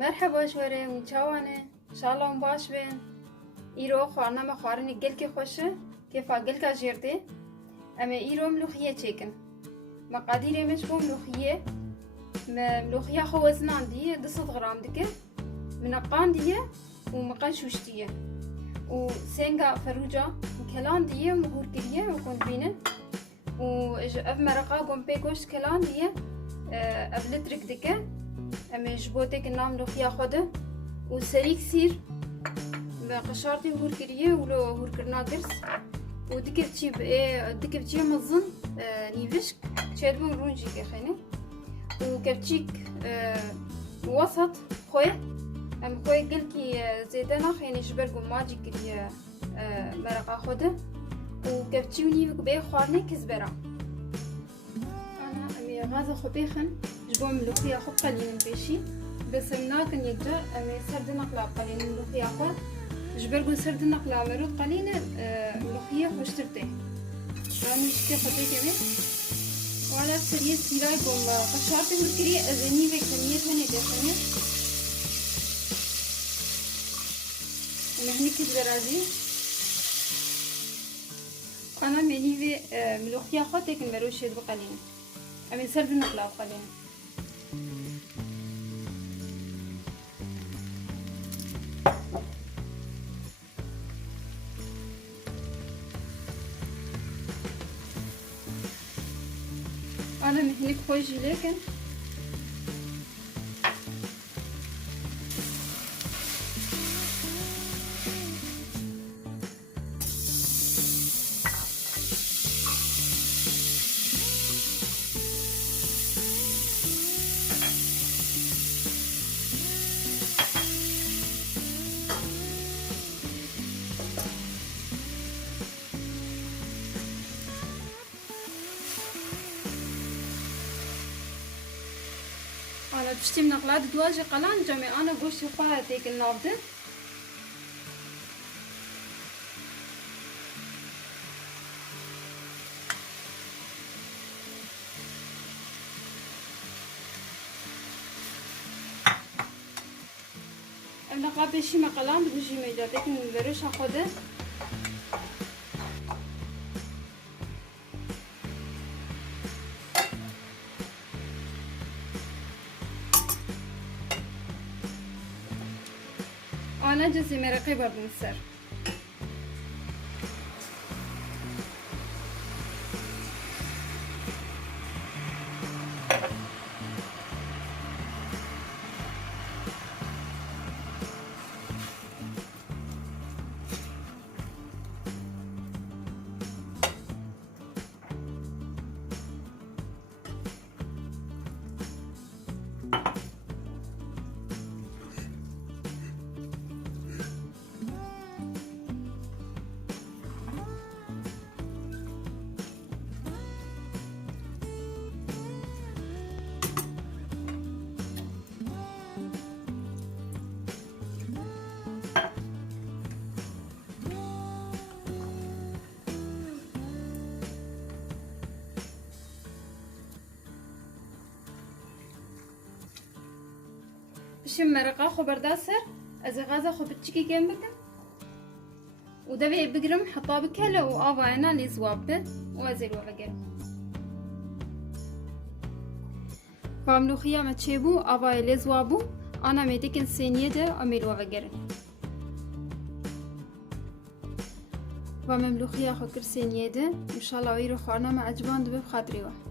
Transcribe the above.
مرحبا جواره و چاوانه شالله باش بین ایرو خوارنا ما خوارنی گل که خوشه کیفا گل که جرده اما ایرو ملوخیه چکن مقادیر مش بو ملوخیه خو وزنان دیه 200 غرام دیگه منقان دیه و مقشوش دیه و سنگا فروجا کلان دیه مهور کریه و کن بینه و اف مرقا گم پی گوشت کلان دیه اف لترک دیگه اما جبوتك نام لوخيا خوده و سريك سير بقشارتي هور كريه ولو هور كرنا قرص و دكبتي بقى دكبتي مظن نيفشك تشادبون رونجي كخيني و كبتيك وسط خوي ام خوي قلكي زيدانا خيني جبرقو ماجي كريه مرقا خوده و كبتي ونيفك بقى خوارني كزبرا انا امي غازة خو بيخن جبوم ملوخية خو قليل بيشي بس مناكن يجا امي سرد نقلا قليل ملوخية خو جبرقو سرد نقلا مرود قليل ملوخية خوشترته راني شكي خطي كمي وعلى بسرية سيراي بوم قشارتي والكري ازني بكمية هني دخني ومهني كده رازي انا مني في ملوخية خو تكن مروش يد بقليل امي سرد نقلا قليل أنا مهنيك خوجي لكن أنا بشتي من أغلاط دواجي قلان جمي أنا قوشي خواه تيك النافدة أنا قابل شي مقلان بجي ميدا تيك نبروش أخوده أنا جزي مرقي باب مصر بشم مرقه خو برداسر از غازه خو بتشكي كم بكم ودبي بقرم حطاه بكله وآباينا اللي زوابه وازيل وبقر فاملوخيا ما تشيبو آباي اللي زوابو أنا ميتكن سينية ده أميل وبقر فاملوخيا خو كر سينية ده إن شاء الله ويرو خوانا مع عجبان دبي بخاطري واحد